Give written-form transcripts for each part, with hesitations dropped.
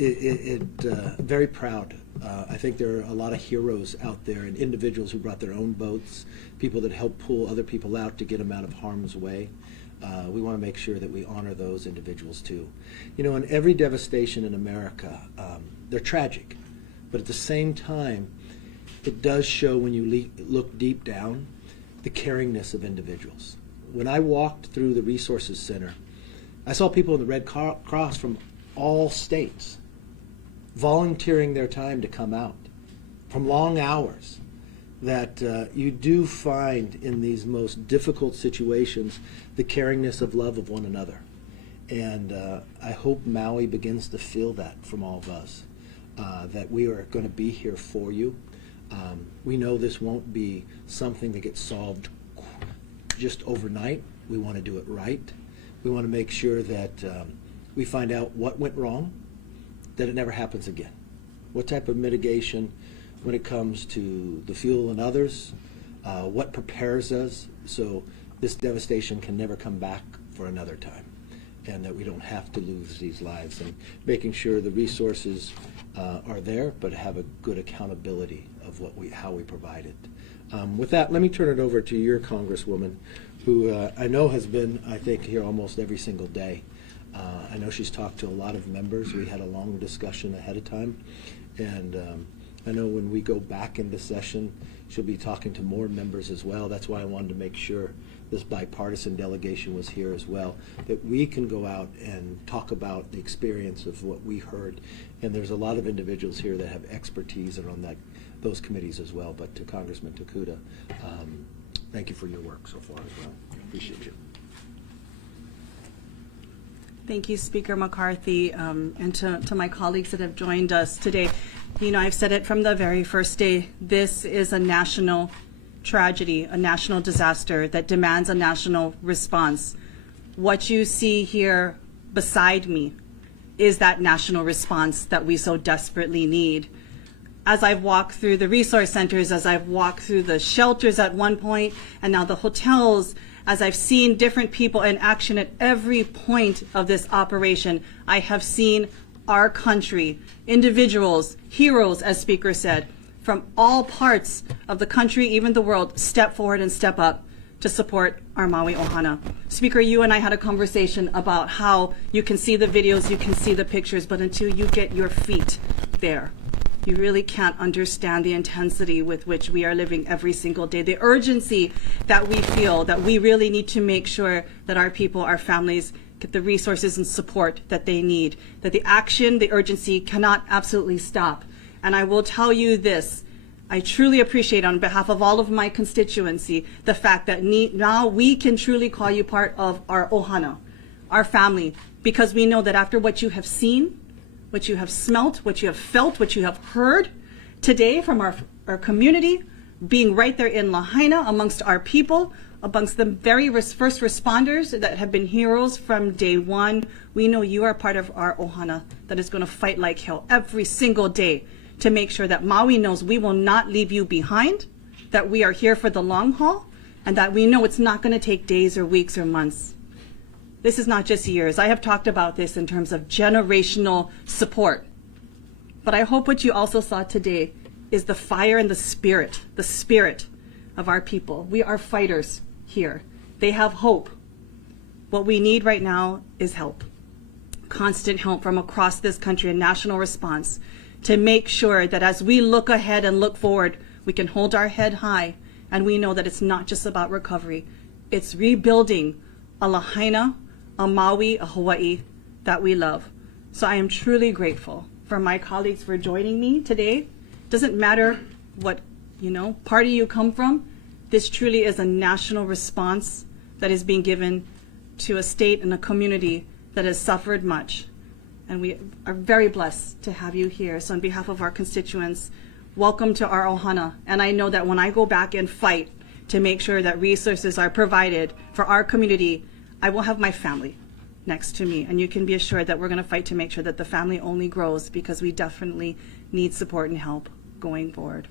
very proud. I think there are a lot of heroes out there and individuals who brought their own boats, people that helped pull other people out to get them out of harm's way. We want to make sure that we honor those individuals too. You know, in every devastation in America, they're tragic, but at the same time, it does show when you look deep down the caringness of individuals. When I walked through the Resources Center, I saw people in the Red Cross from all states volunteering their time to come out from long hours, that you do find in these most difficult situations the caringness of love of one another. And I hope Maui begins to feel that from all of us, that we are going to be here for you. We know this won't be something that gets solved just overnight. We want to do it right. We want to make sure that we find out what went wrong, that it never happens again. What type of mitigation when it comes to the fuel and others, what prepares us so this devastation can never come back for another time, and that we don't have to lose these lives, and making sure the resources are there but have a good accountability of how we provide it. With that, let me turn it over to your Congresswoman, who I know has been, I think, here almost every single day. I know she's talked to a lot of members. We had a long discussion ahead of time, and I know when we go back into session, she'll be talking to more members as well. That's why I wanted to make sure this bipartisan delegation was here as well, that we can go out and talk about the experience of what we heard. And there's a lot of individuals here that have expertise around those committees as well. But to Congressman Takuda, thank you for your work so far as well. Appreciate you. Thank you, Speaker McCarthy, and to my colleagues that have joined us today. You know, I've said it from the very first day, this is a national tragedy, a national disaster that demands a national response. What you see here beside me is that national response that we so desperately need. As I've walked through the resource centers, as I've walked through the shelters at one point, and now the hotels, as I've seen different people in action at every point of this operation, I have seen our country, individuals, heroes, as Speaker said, from all parts of the country, even the world, step forward and step up to support our Maui Ohana. Speaker, you and I had a conversation about how you can see the videos, you can see the pictures, but until you get your feet there, you really can't understand the intensity with which we are living every single day, the urgency that we feel, that we really need to make sure that our people, our families, get the resources and support that they need, that the action, the urgency cannot absolutely stop. And I will tell you this, I truly appreciate on behalf of all of my constituency, the fact that now we can truly call you part of our Ohana, our family, because we know that after what you have seen, what you have smelt, what you have felt, what you have heard today from our community, being right there in Lahaina amongst our people, amongst the very first responders that have been heroes from day one, we know you are part of our Ohana that is going to fight like hell every single day to make sure that Maui knows we will not leave you behind, that we are here for the long haul, and that we know it's not going to take days or weeks or months. This is not just years. I have talked about this in terms of generational support. But I hope what you also saw today is the fire and the spirit of our people. We are fighters here. They have hope. What we need right now is help. Constant help from across this country, a national response to make sure that as we look ahead and look forward, we can hold our head high, and we know that it's not just about recovery. It's rebuilding a Lahaina, a Maui, a Hawaii that we love. So I am truly grateful for my colleagues for joining me today. Doesn't matter what, party you come from. This truly is a national response that is being given to a state and a community that has suffered much. And we are very blessed to have you here. So on behalf of our constituents, welcome to our Ohana. And I know that when I go back and fight to make sure that resources are provided for our community, I will have my family next to me. And you can be assured that we're going to fight to make sure that the family only grows, because we definitely need support and help going forward.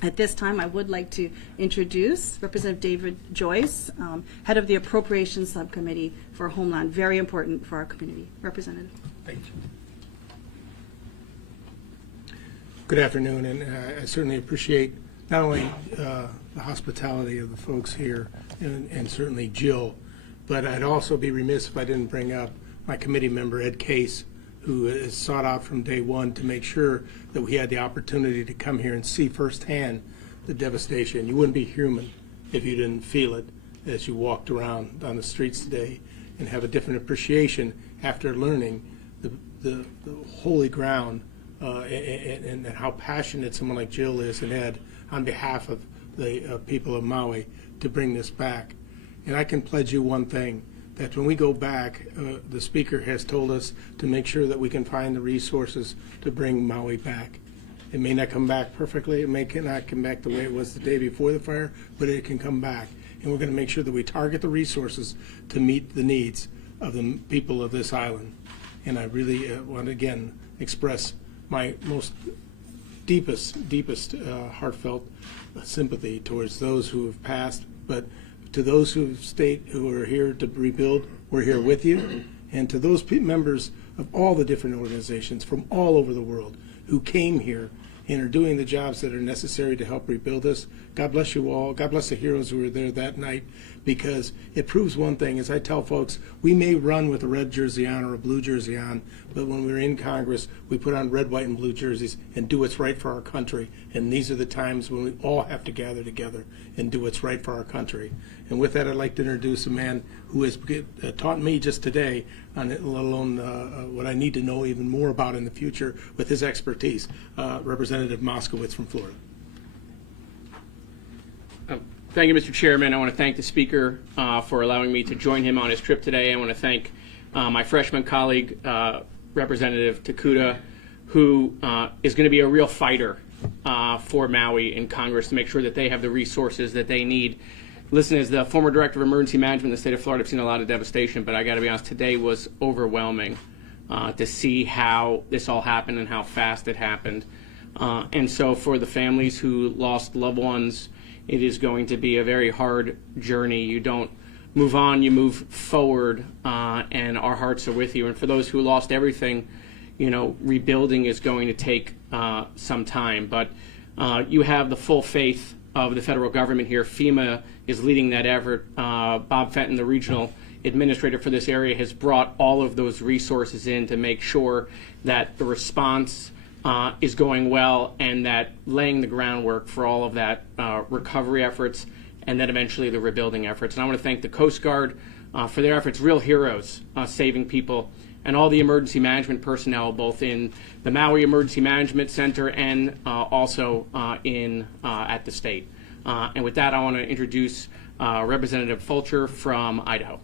At this time, I would like to introduce Representative David Joyce, head of the Appropriations Subcommittee for Homeland. Very important for our community. Representative. Thank you. Good afternoon, and I certainly appreciate not only the hospitality of the folks here and certainly Jill, but I'd also be remiss if I didn't bring up my committee member, Ed Case, who has sought out from day one to make sure that we had the opportunity to come here and see firsthand the devastation. You wouldn't be human if you didn't feel it as you walked around on the streets today and have a different appreciation after learning the holy ground and how passionate someone like Jill is and Ed on behalf of the people of Maui to bring this back. And I can pledge you one thing, that when we go back, the speaker has told us to make sure that we can find the resources to bring Maui back. It may not come back perfectly, it may not come back the way it was the day before the fire, but it can come back. And we're going to make sure that we target the resources to meet the needs of the people of this island. And I really want to again express my most deepest heartfelt sympathy towards those who have passed, but to those who are here to rebuild, we're here with you. And to those members of all the different organizations from all over the world who came here and are doing the jobs that are necessary to help rebuild us, God bless you all. God bless the heroes who were there that night, because it proves one thing. As I tell folks, we may run with a red jersey on or a blue jersey on, but when we're in Congress, we put on red, white, and blue jerseys and do what's right for our country. And these are the times when we all have to gather together and do what's right for our country. And with that, I'd like to introduce a man who has taught me just today, let alone what I need to know even more about in the future with his expertise, Representative Moskowitz from Florida. Thank you, Mr. Chairman. I want to thank the Speaker for allowing me to join him on his trip today. I want to thank my freshman colleague, Representative Takuda, who is going to be a real fighter for Maui in Congress to make sure that they have the resources that they need. Listen, as the former Director of Emergency Management in the state of Florida, I've seen a lot of devastation, but I got to be honest, today was overwhelming to see how this all happened and how fast it happened. And so for the families who lost loved ones, it is going to be a very hard journey. You don't move on, you move forward, and our hearts are with you. And for those who lost everything, you know, rebuilding is going to take some time. But you have the full faith of the federal government here. FEMA is leading that effort. Bob Fenton, the regional administrator for this area, has brought all of those resources in to make sure that the response is going well, and that laying the groundwork for all of that recovery efforts and then eventually the rebuilding efforts. And I want to thank the Coast Guard for their efforts, real heroes saving people, and all the emergency management personnel, both in the Maui Emergency Management Center and also at the state. And with that, I want to introduce Representative Fulcher from Idaho.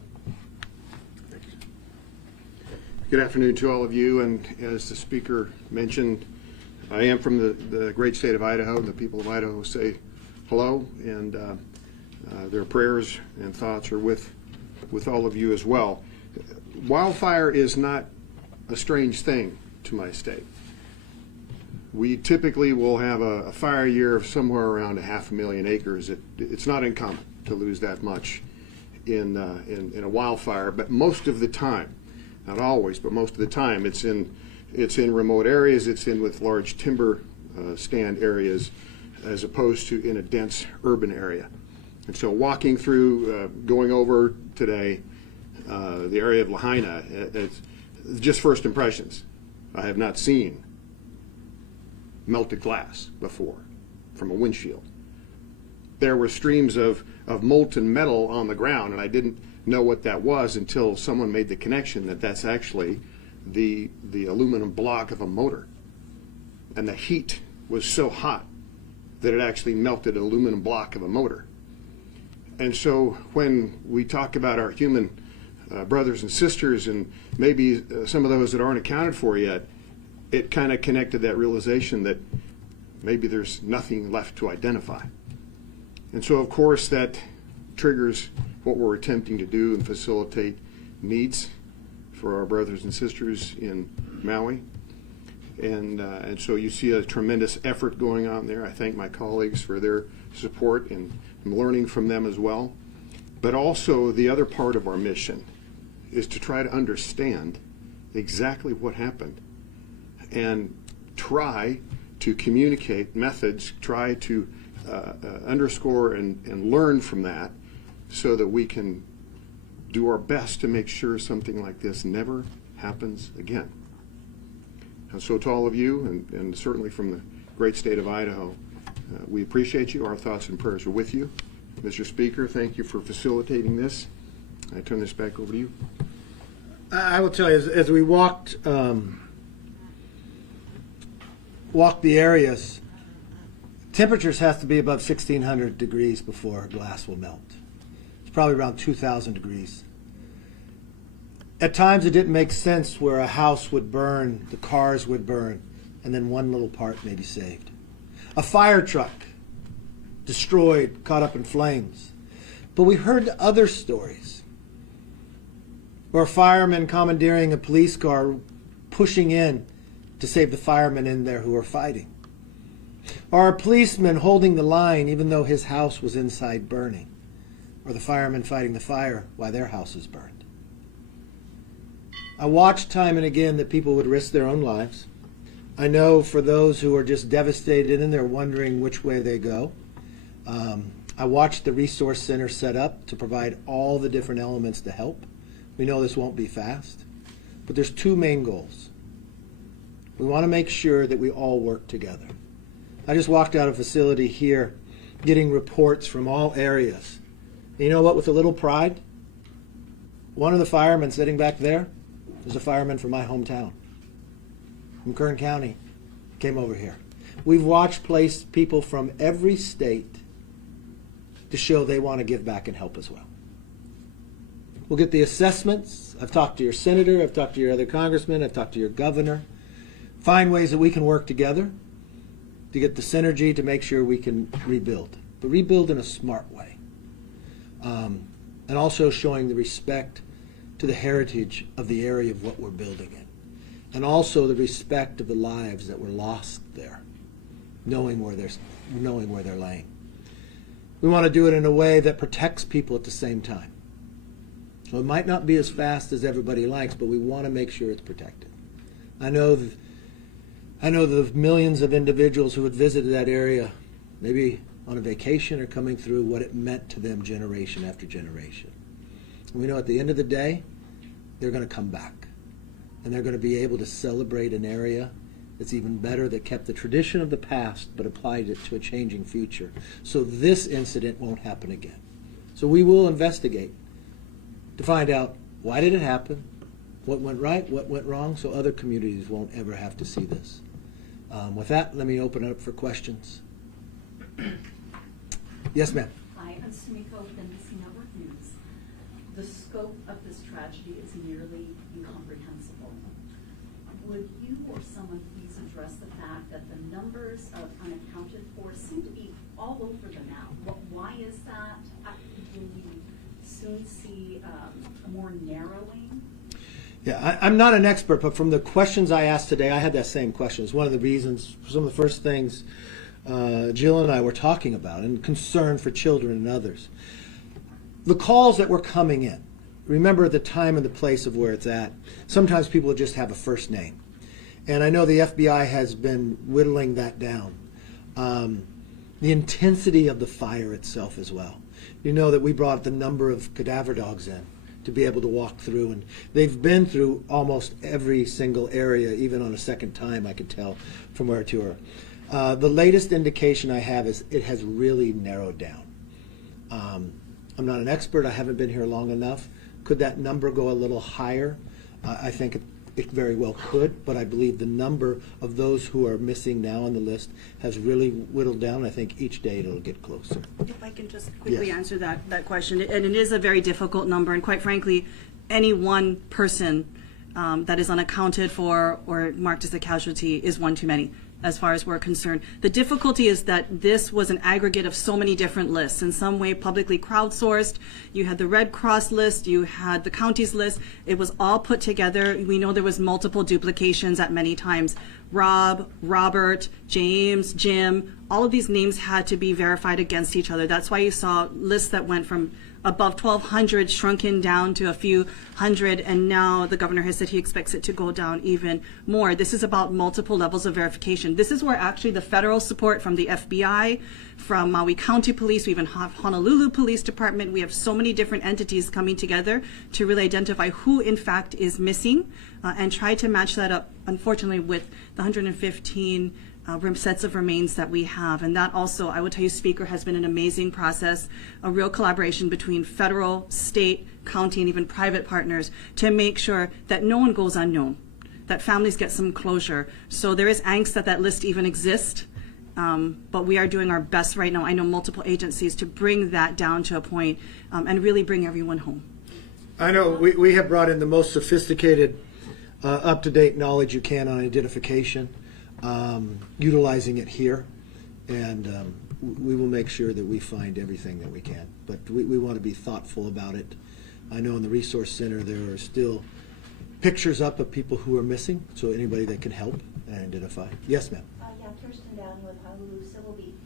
Good afternoon to all of you, and as the Speaker mentioned, I am from the great state of Idaho. The people of Idaho say hello, and their prayers and thoughts are with all of you as well. Wildfire is not a strange thing to my state. We typically will have a fire year of somewhere around 500,000 acres. It's not uncommon to lose that much in a wildfire, but most of the time, not always, but most of the time, it's in remote areas. It's in with large timber stand areas, as opposed to in a dense urban area. And so, walking through, going over today, the area of Lahaina, it's just first impressions. I have not seen melted glass before from a windshield. There were streams of molten metal on the ground, and I didn't know what that was until someone made the connection that that's actually the aluminum block of a motor. And the heat was so hot that it actually melted an aluminum block of a motor. And so when we talk about our human brothers and sisters, and maybe some of those that aren't accounted for yet, it kind of connected that realization that maybe there's nothing left to identify. And so, of course, that triggers what we're attempting to do and facilitate needs for our brothers and sisters in Maui. And so you see a tremendous effort going on there. I thank my colleagues for their support, and I'm learning from them as well. But also, the other part of our mission is to try to understand exactly what happened and try to communicate methods, try to underscore and learn from that so that we can do our best to make sure something like this never happens again. And so to all of you, and certainly from the great state of Idaho, we appreciate you. Our thoughts and prayers are with you. Mr. Speaker, thank you for facilitating this. I turn this back over to you. I will tell you, as we walked the areas, temperatures have to be above 1,600 degrees before glass will melt. It's probably around 2,000 degrees. At times it didn't make sense where a house would burn, the cars would burn, and then one little part may be saved. A fire truck destroyed, caught up in flames. But we heard other stories where firemen commandeering a police car, pushing in to save the firemen in there who were fighting. Or a policeman holding the line even though his house was inside burning. Or the firemen fighting the fire while their house is burned. I watched time and again that people would risk their own lives. I know for those who are just devastated and they're wondering which way they go. I watched the resource center set up to provide all the different elements to help. We know this won't be fast, but there's two main goals. We want to make sure that we all work together. I just walked out of a facility here getting reports from all areas. And you know what, with a little pride, one of the firemen sitting back there is a fireman from my hometown, from Kern County, came over here. We've watched people from every state to show they want to give back and help as well. We'll get the assessments. I've talked to your senator, I've talked to your other congressman, I've talked to your governor. Find ways that we can work together to get the synergy to make sure we can rebuild, but rebuild in a smart way. And also showing the respect to the heritage of the area of what we're building in. And also the respect of the lives that were lost there, knowing where they're laying. We want to do it in a way that protects people at the same time. So it might not be as fast as everybody likes, but we want to make sure it's protected. I know the millions of individuals who had visited that area, maybe on a vacation or coming through, what it meant to them generation after generation. And we know at the end of the day, they're going to come back. And they're going to be able to celebrate an area that's even better, that kept the tradition of the past but applied it to a changing future. So this incident won't happen again. So we will investigate to find out why did it happen, what went right, what went wrong, so other communities won't ever have to see this. With that, let me open it up for questions. Yes, ma'am. Hi, I'm Sumiko with NBC Network News. The scope of this tragedy is nearly incomprehensible. Would you or someone please address the fact that the numbers of unaccounted for seem to be all over the map? Why is that? Will we soon see more narrowing? Yeah, I'm not an expert, but from the questions I asked today, I had that same question. It's one of the reasons, some of the first things Jill and I were talking about, and concern for children and others. The calls that were coming in, remember the time and the place of where it's at. Sometimes people just have a first name. And I know the FBI has been whittling that down. The intensity of the fire itself as well. You know that we brought the number of cadaver dogs in to be able to walk through, and they've been through almost every single area, even on a second time, I could tell from where to her. The latest indication I have is it has really narrowed down. I'm not an expert, I haven't been here long enough. Could that number go a little higher? I think it very well could, but I believe the number of those who are missing now on the list has really whittled down. I think each day it'll get closer. If I can just quickly Yes. answer that question. And it is a very difficult number, and quite frankly, any one person that is unaccounted for or marked as a casualty is one too many, as far as we're concerned. The difficulty is that this was an aggregate of so many different lists, in some way publicly crowdsourced. You had the Red Cross list, you had the county's list. It was all put together. We know there was multiple duplications at many times. Rob, Robert, James, Jim, all of these names had to be verified against each other. That's why you saw lists that went from above 1,200 shrunken down to a few hundred, and now the governor has said he expects it to go down even more. This is about multiple levels of verification. This is where actually the federal support from the FBI, from Maui County Police, we even have Honolulu Police Department. We have so many different entities coming together to really identify who in fact is missing and try to match that up, unfortunately, with the 115 sets of remains that we have. And that also, I will tell you, Speaker, has been an amazing process, a real collaboration between federal, state, county, and even private partners to make sure that no one goes unknown, that families get some closure. So there is angst that that list even exists, but we are doing our best right now. I know multiple agencies to bring that down to a point and really bring everyone home. I know we have brought in the most sophisticated, up-to-date knowledge you can on identification, utilizing it here, and we will make sure that we find everything that we can. But we want to be thoughtful about it. I know in the Resource Center there are still pictures up of people who are missing, so anybody that can help and identify. Yes, ma'am. Yeah, Kirsten Downey with Honolulu Civil Beat.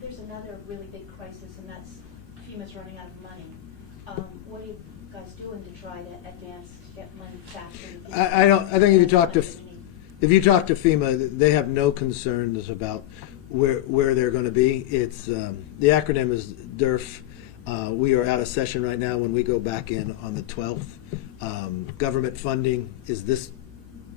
There's another really big crisis, and that's FEMA's running out of money. What are you guys doing to try to advance, to get money faster? I think if you talk to FEMA, they have no concerns about where they're going to be. It's the acronym is DERF. We are out of session right now. When we go back in on the 12th, government funding is this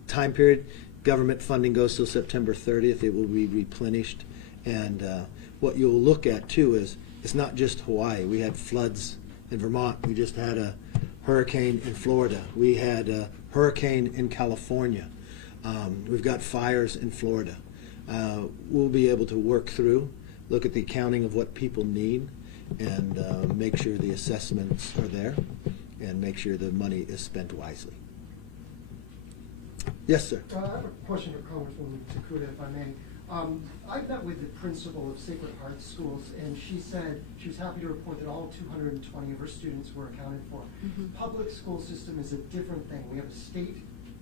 time period. Government funding goes till September 30th. It will be replenished. And what you'll look at, too, is it's not just Hawaii. We had floods in Vermont. We just had a hurricane in Florida. We had a hurricane in California. We've got fires in Florida. We'll be able to work through, look at the accounting of what people need, and make sure the assessments are there, and make sure the money is spent wisely. Yes, sir. I have a question for Congresswoman Takuda, if I may. I've met with the principal of Sacred Heart Schools, and she said she was happy to report that all 220 of her students were accounted for. Mm-hmm. Public school system is a different thing. We have a state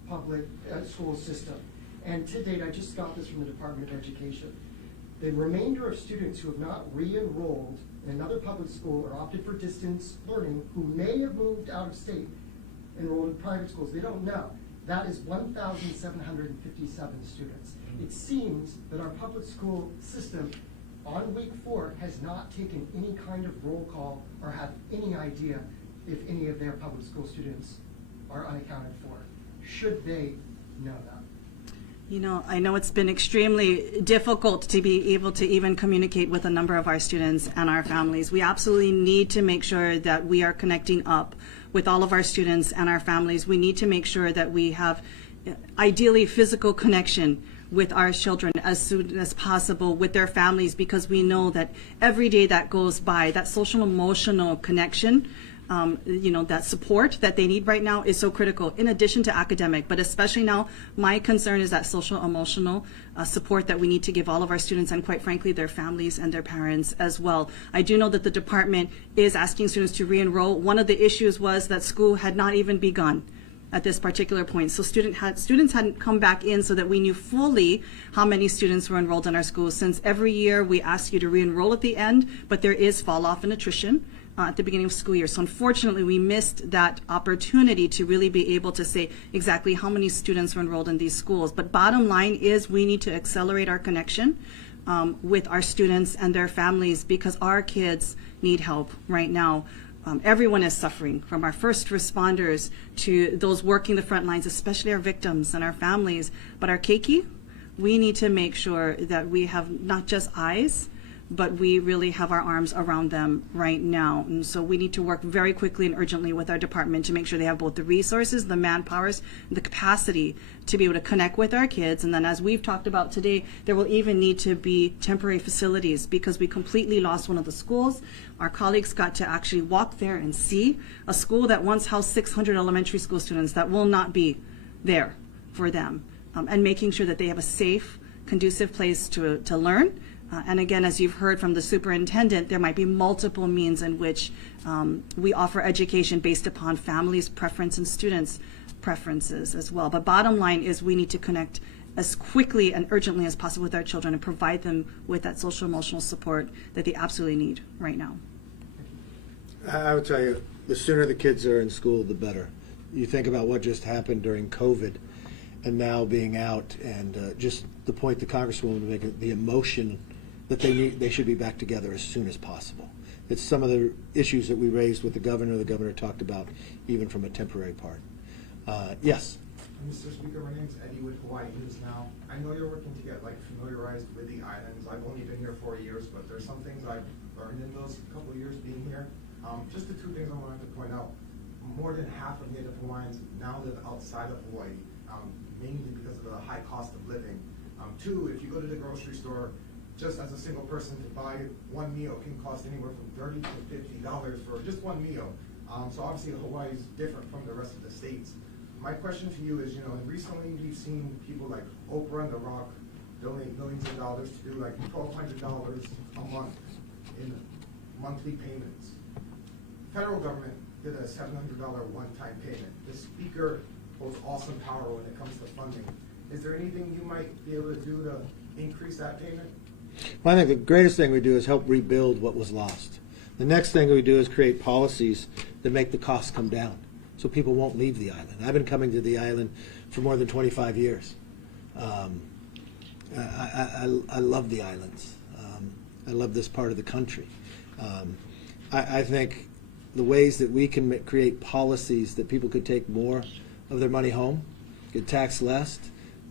public school system. And to date, I just got this from the Department of Education. The remainder of students who have not re-enrolled in another public school or opted for distance learning, who may have moved out of state, enrolled in private schools, they don't know. That is 1,757 students. It seems that our public school system on week 4 has not taken any kind of roll call or have any idea if any of their public school students are unaccounted for. Should they know that? You know, I know it's been extremely difficult to be able to even communicate with a number of our students and our families. We absolutely need to make sure that we are connecting up with all of our students and our families. We need to make sure that we have ideally physical connection with our children as soon as possible with their families, because we know that every day that goes by, that social emotional connection, that support that they need right now is so critical, in addition to academic. But especially now, my concern is that social emotional support that we need to give all of our students, and quite frankly, their families and their parents as well. I do know that the department is asking students to re-enroll. One of the issues was that school had not even begun at this particular point. So students hadn't come back in so that we knew fully how many students were enrolled in our schools, since every year we ask you to re-enroll at the end, but there is fall off and attrition at the beginning of school year. So unfortunately, we missed that opportunity to really be able to say exactly how many students were enrolled in these schools. But bottom line is we need to accelerate our connection with our students and their families, because our kids need help right now. Everyone is suffering, from our first responders to those working the front lines, especially our victims and our families. But our keiki, we need to make sure that we have not just eyes, but we really have our arms around them right now. And so we need to work very quickly and urgently with our department to make sure they have both the resources, the manpowers, the capacity to be able to connect with our kids. And then, as we've talked about today, there will even need to be temporary facilities, because we completely lost one of the schools. Our colleagues got to actually walk there and see a school that once housed 600 elementary school students that will not be there for them, and making sure that they have a safe, conducive place to learn. And again, as you've heard from the superintendent, there might be multiple means in which we offer education based upon families' preference and students' preferences as well. But bottom line is we need to connect as quickly and urgently as possible with our children and provide them with that social emotional support that they absolutely need right now. I would tell you, the sooner the kids are in school, the better. You think about what just happened during COVID and now being out, and just the point the Congresswoman was making, the emotion that they should be back together as soon as possible. It's some of the issues that we raised with the governor talked about, even from a temporary part. Yes? Mr. Speaker, my name's Eddie with Hawaii News Now. I know you're working to get familiarized with the islands. I've only been here 4 years, but there's some things I've learned in those couple of years being here. Just the two things I wanted to point out. More than half of Native Hawaiians now live outside of Hawaii, mainly because of the high cost of living. Two, if you go to the grocery store, just as a single person to buy one meal can cost anywhere from $30 to $50 for just one meal. So obviously Hawaii is different from the rest of the states. My question to you is, recently we've seen people like Oprah and The Rock donate millions of dollars to do like $1,200 a month in monthly payments. Federal government did a $700 one-time payment. The speaker holds awesome power when it comes to funding. Is there anything you might be able to do to increase that payment? Well, I think the greatest thing we do is help rebuild what was lost. The next thing we do is create policies that make the costs come down so people won't leave the island. I've been coming to the island for more than 25 years. I love the islands. I love this part of the country. I think the ways that we can create policies that people could take more of their money home, get taxed less,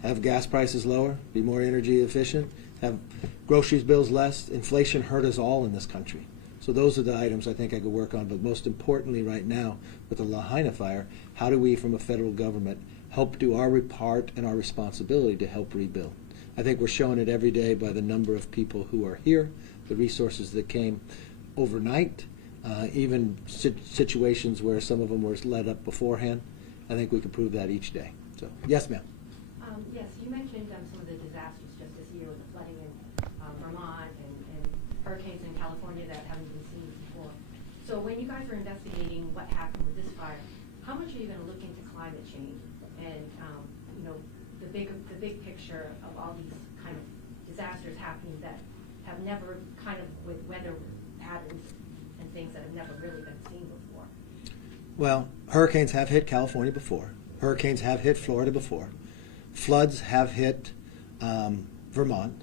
have gas prices lower, be more energy efficient, have groceries bills less. Inflation hurt us all in this country. So those are the items I think I could work on. But most importantly right now with the Lahaina fire, how do we from a federal government help do our part and our responsibility to help rebuild? I think we're showing it every day by the number of people who are here, the resources that came overnight, even situations where some of them were led up beforehand. I think we can prove that each day. So, yes, ma'am. Yes, you mentioned some of the disasters just this year with the flooding in Vermont and hurricanes in California that haven't been seen before. So when you guys are investigating what happened with this fire, how much are you going to look into climate change and the big picture of all these kind of disasters happening that have never kind of with weather patterns and things that have never really been seen before? Well, hurricanes have hit California before. Hurricanes have hit Florida before. Floods have hit Vermont.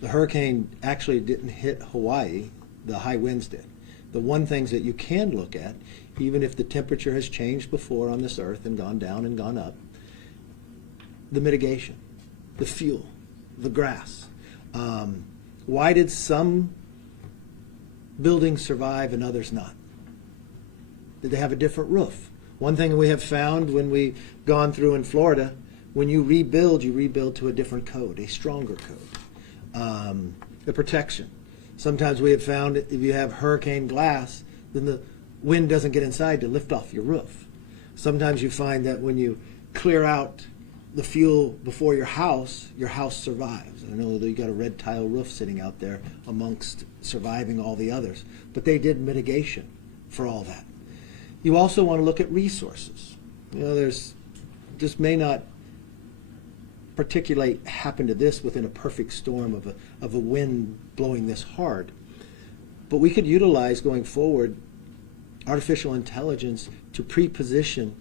The hurricane actually didn't hit Hawaii. The high winds did. The one things that you can look at, even if the temperature has changed before on this earth and gone down and gone up, the mitigation, the fuel, the grass. Why did some buildings survive and others not? Did they have a different roof? One thing we have found when we've gone through in Florida, when you rebuild to a different code, a stronger code. The protection. Sometimes we have found if you have hurricane glass, then the wind doesn't get inside to lift off your roof. Sometimes you find that when you clear out the fuel before your house survives. I know that you got a red tile roof sitting out there amongst surviving all the others, but they did mitigation for all that. You also want to look at resources. This may not particulate happen to this within a perfect storm of a wind blowing this hard, but we could utilize going forward artificial intelligence to pre-position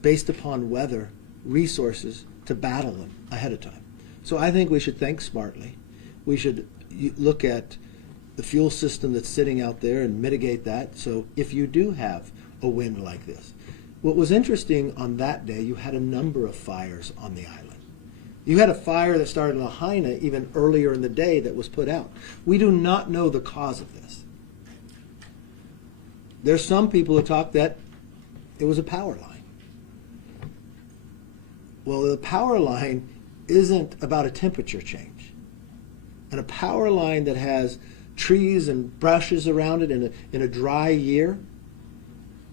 based upon weather resources to battle them ahead of time. So I think we should think smartly. We should look at the fuel system that's sitting out there and mitigate that. So if you do have a wind like this, what was interesting on that day, you had a number of fires on the island. You had a fire that started in Lahaina even earlier in the day that was put out. We do not know the cause of this. There's some people who talk that it was a power line. Well, the power line isn't about a temperature change. And a power line that has trees and brushes around it in a dry year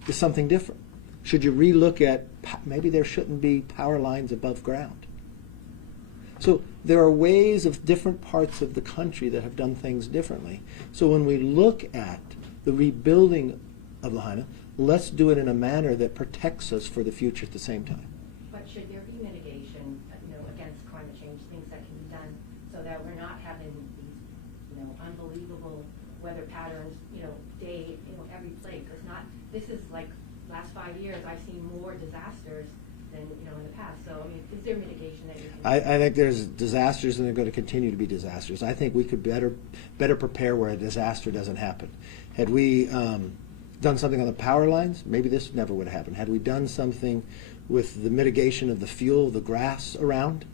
is something different. Should you relook at maybe there shouldn't be power lines above ground? So there are ways of different parts of the country that have done things differently. So when we look at the rebuilding of Lahaina, let's do it in a manner that protects us for the future at the same time. But should there be mitigation, against climate change, things that can be done so that we're not having these, unbelievable weather patterns, day, every place. It's not, this is like, last 5 years, I've seen more disasters than, in the past. So, I mean, is there mitigation that you can? I think there's disasters, and they're going to continue to be disasters. I think we could better prepare where a disaster doesn't happen. Had we done something on the power lines, maybe this never would have happened. Had we done something with the mitigation of the fuel, the grass around,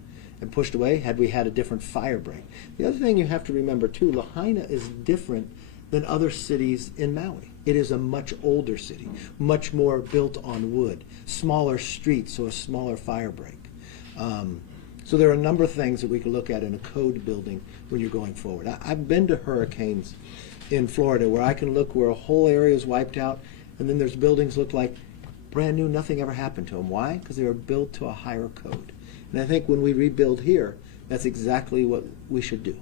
and pushed away, had we had a different fire break. The other thing you have to remember too, Lahaina is different than other cities in Maui. It is a much older city, much more built on wood, smaller streets, so a smaller fire break. So there are a number of things that we can look at in a code building when you're going forward. I've been to hurricanes in Florida where I can look where a whole area is wiped out, and then there's buildings look like brand new, nothing ever happened to them. Why? Because they were built to a higher code. And I think when we rebuild here, that's exactly what we should do.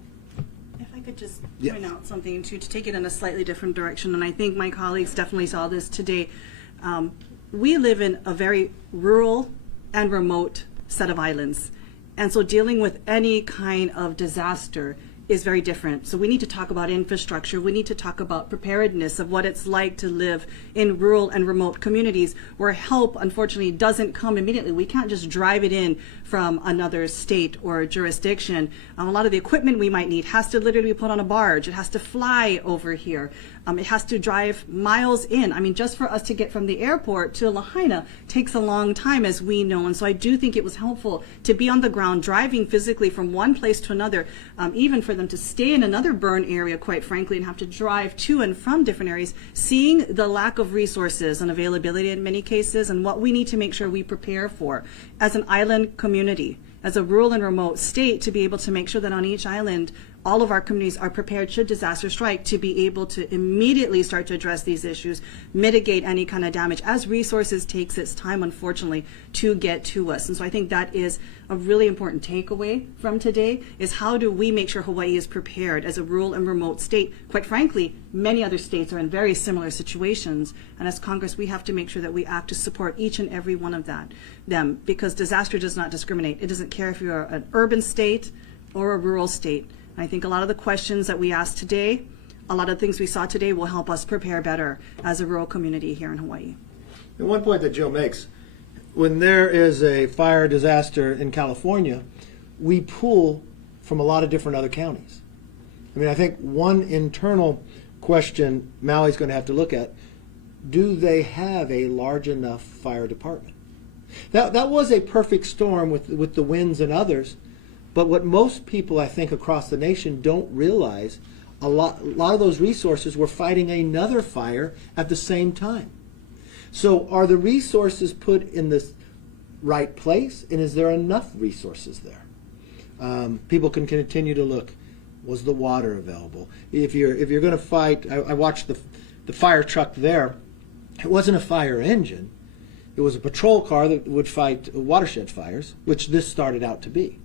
If I could just Yes. point out something to take it in a slightly different direction, and I think my colleagues definitely saw this today. We live in a very rural and remote set of islands. And so dealing with any kind of disaster is very different. So we need to talk about infrastructure. We need to talk about preparedness of what it's like to live in rural and remote communities where help, unfortunately, doesn't come immediately. We can't just drive it in from another state or jurisdiction. A lot of the equipment we might need has to literally be put on a barge. It has to fly over here. It has to drive miles in. I mean, just for us to get from the airport to Lahaina takes a long time, as we know. And so I do think it was helpful to be on the ground, driving physically from one place to another, even for them to stay in another burn area, quite frankly, and have to drive to and from different areas, seeing the lack of resources and availability in many cases, and what we need to make sure we prepare for as an island community, as a rural and remote state, to be able to make sure that on each island, all of our communities are prepared should disaster strike to be able to immediately start to address these issues, mitigate any kind of damage as resources takes its time, unfortunately, to get to us. And so I think that is a really important takeaway from today, is how do we make sure Hawaii is prepared as a rural and remote state? Quite frankly, many other states are in very similar situations. And as Congress, we have to make sure that we act to support each and every one of them, because disaster does not discriminate. It doesn't care if you're an urban state or a rural state. I think a lot of the questions that we asked today, a lot of things we saw today will help us prepare better as a rural community here in Hawaii. And one point that Jill makes, when there is a fire disaster in California, we pull from a lot of different other counties. I mean, I think one internal question Maui's going to have to look at, do they have a large enough fire department? That was a perfect storm with the winds and others. But what most people, I think, across the nation don't realize, a lot of those resources were fighting another fire at the same time. So are the resources put in the right place, and is there enough resources there? People can continue to look. Was the water available? If you're going to fight, I watched the fire truck there. It wasn't a fire engine. It was a patrol car that would fight watershed fires, which this started out to be.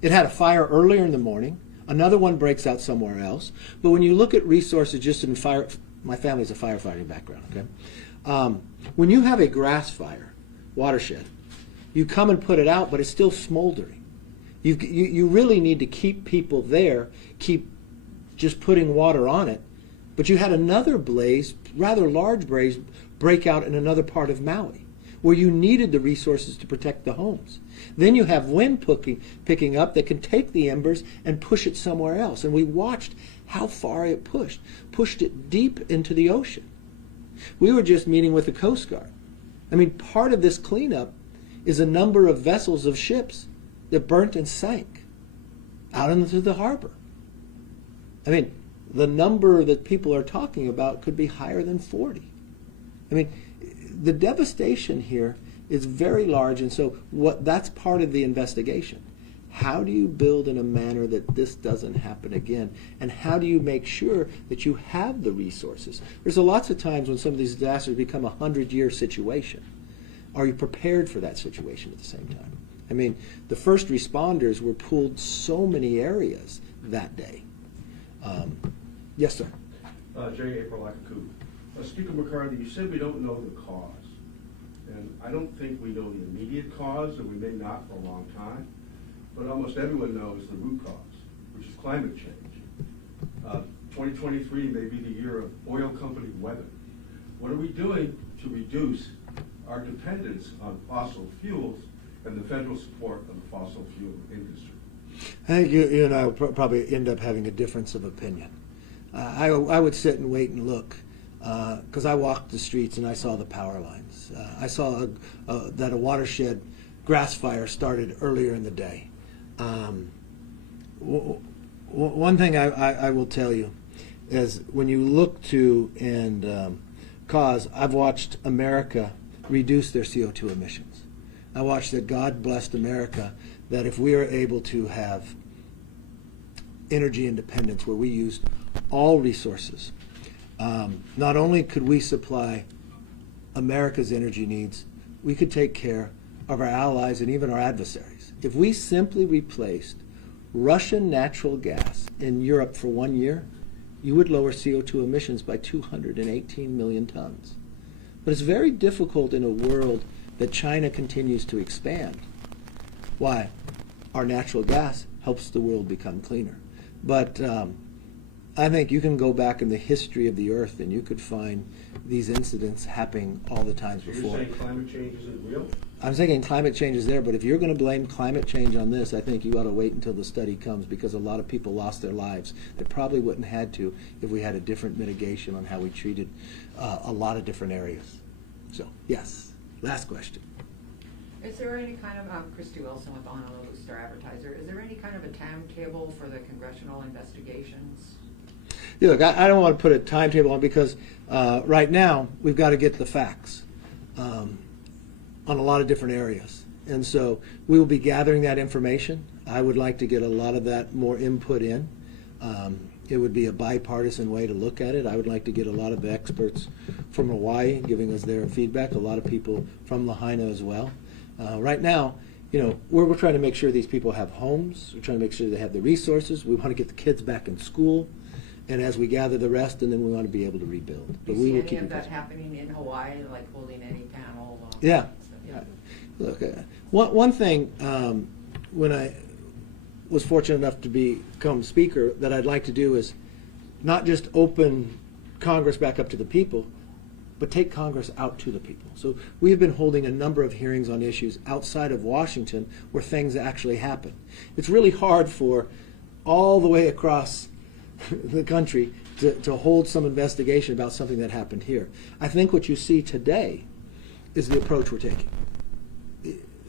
It had a fire earlier in the morning. Another one breaks out somewhere else. But when you look at resources just in fire, my family's a firefighting background, okay? When you have a grass fire, watershed, you come and put it out, but it's still smoldering. You really need to keep people there, keep just putting water on it. But you had another blaze, rather large blaze, break out in another part of Maui, where you needed the resources to protect the homes. Then you have wind picking up that can take the embers and push it somewhere else. And we watched how far it pushed it deep into the ocean. We were just meeting with the Coast Guard. I mean, part of this cleanup is a number of vessels of ships that burnt and sank out into the harbor. I mean, the number that people are talking about could be higher than 40. I mean, the devastation here is very large, and so that's part of the investigation. How do you build in a manner that this doesn't happen again? And how do you make sure that you have the resources? There's lots of times when some of these disasters become a 100-year situation. Are you prepared for that situation at the same time? I mean, the first responders were pulled so many areas that day. Yes, sir. J. April Akaku. Speaker McCarthy, you said we don't know the cause. And I don't think we know the immediate cause, and we may not for a long time. But almost everyone knows the root cause, which is climate change. 2023 may be the year of oil company weather. What are we doing to reduce our dependence on fossil fuels and the federal support of the fossil fuel industry? I think you and I will probably end up having a difference of opinion. I would sit and wait and look, because I walked the streets and I saw the power lines. I saw that a watershed grass fire started earlier in the day. One thing I will tell you is when you look to and cause, I've watched America reduce their CO2 emissions. I watched that God blessed America, that if we are able to have energy independence where we use all resources, not only could we supply America's energy needs, we could take care of our allies and even our adversaries. If we simply replaced Russian natural gas in Europe for 1 year, you would lower CO2 emissions by 218 million tons. But it's very difficult in a world that China continues to expand. Why? Our natural gas helps the world become cleaner. But I think you can go back in the history of the earth and you could find these incidents happening all the times before. You're saying climate change isn't real? I'm saying climate change is there, but if you're going to blame climate change on this, I think you ought to wait until the study comes, because a lot of people lost their lives that probably wouldn't have had to if we had a different mitigation on how we treated a lot of different areas. So, yes. Last question. Is there any kind of, Christy Wilson with Honolulu Star Advertiser, is there any kind of a timetable for the congressional investigations? Yeah, look, I don't want to put a timetable on, because right now we've got to get the facts on a lot of different areas. And so we will be gathering that information. I would like to get a lot of that more input in. It would be a bipartisan way to look at it. I would like to get a lot of experts from Hawaii giving us their feedback, a lot of people from Lahaina as well. Right now, you know, we're trying to make sure these people have homes. We're trying to make sure they have the resources. We want to get the kids back in school. And as we gather the rest, and then we want to be able to rebuild. Do But you we see will any keep of you that posted. happening in Hawaii, like holding any panel? Yeah. Yeah. Look, one thing, when I was fortunate enough to become speaker, that I'd like to do is not just open Congress back up to the people, but take Congress out to the people. So we have been holding a number of hearings on issues outside of Washington where things actually happen. It's really hard for all the way across the country to hold some investigation about something that happened here. I think what you see today is the approach we're taking.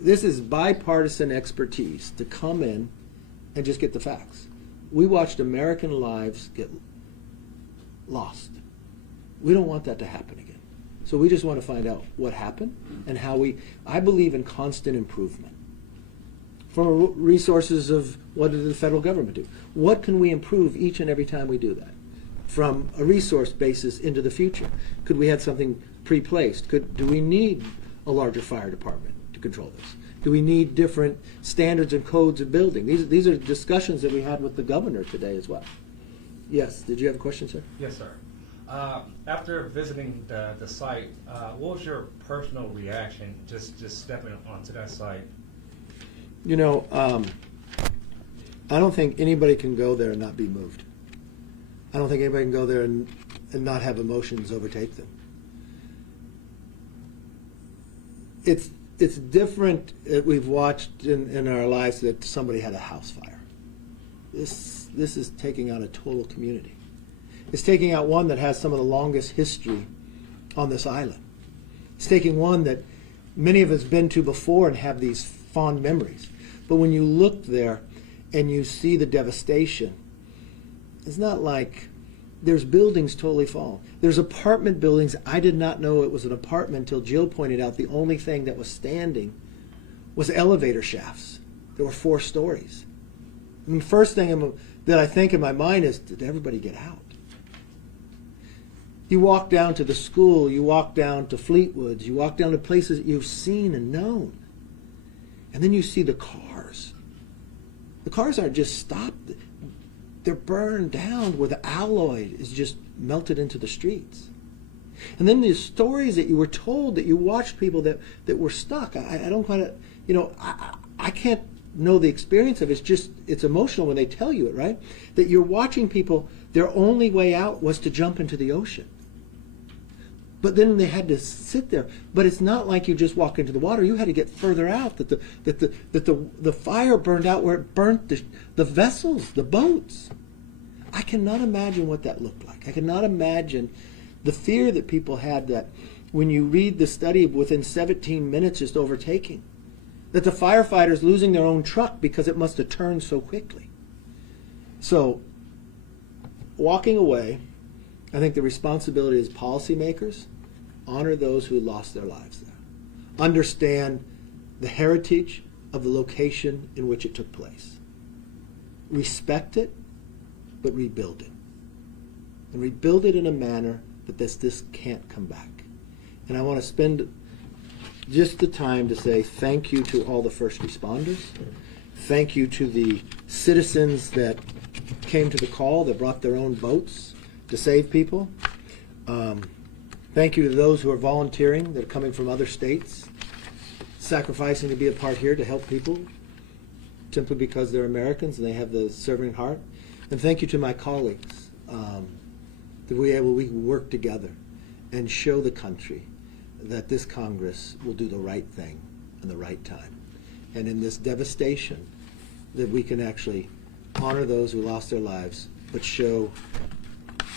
This is bipartisan expertise to come in and just get the facts. We watched American lives get lost. We don't want that to happen again. So we just want to find out what happened and how I believe in constant improvement. From resources of what did the federal government do? What can we improve each and every time we do that? From a resource basis into the future. Could we have something pre-placed? Do we need a larger fire department to control this? Do we need different standards and codes of building? These are discussions that we had with the governor today as well. Yes, did you have a question, sir? Yes, sir. After visiting the site, what was your personal reaction just stepping onto that site? You know, I don't think anybody can go there and not be moved. I don't think anybody can go there and not have emotions overtake them. It's different. We've watched in our lives that somebody had a house fire. This is taking out a total community. It's taking out one that has some of the longest history on this island. It's taking one that many of us been to before and have these fond memories. But when you look there and you see the devastation, it's not like there's buildings totally fallen. There's apartment buildings. I did not know it was an apartment until Jill pointed out the only thing that was standing was elevator shafts. There were 4 stories. And the first thing that I think in my mind is, did everybody get out? You walk down to the school, you walk down to Fleetwoods, you walk down to places that you've seen and known. And then you see the cars. The cars aren't just stopped. They're burned down where the alloy is just melted into the streets. And then the stories that you were told, that you watched people that were stuck. I don't quite, you know, I can't know the experience of it. It's just, it's emotional when they tell you it, right? That you're watching people, their only way out was to jump into the ocean. But then they had to sit there. But it's not like you just walk into the water. You had to get further out. That the fire burned out where it burnt the vessels, the boats. I cannot imagine what that looked like. I cannot imagine the fear that people had, that when you read the study of within 17 minutes just overtaking, that the firefighters losing their own truck because it must have turned so quickly. So, walking away, I think the responsibility as policymakers, honor those who lost their lives there. Understand the heritage of the location in which it took place. Respect it, but rebuild it. And rebuild it in a manner that this can't come back. And I want to spend just the time to say thank you to all the first responders. Thank you to the citizens that came to the call, that brought their own boats to save people. Thank you to those who are volunteering, that are coming from other states, sacrificing to be a part here to help people simply because they're Americans and they have the serving heart. And thank you to my colleagues, that we can work together and show the country that this Congress will do the right thing in the right time. And in this devastation, that we can actually honor those who lost their lives, but show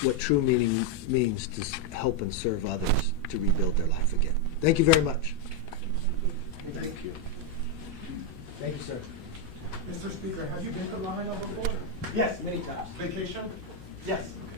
what true meaning means to help and serve others to rebuild their life again. Thank you very much. Thank you. Thank you, sir. Mr. Speaker, have you been to Lahaina before? Yes, many times. Vacation? Yes.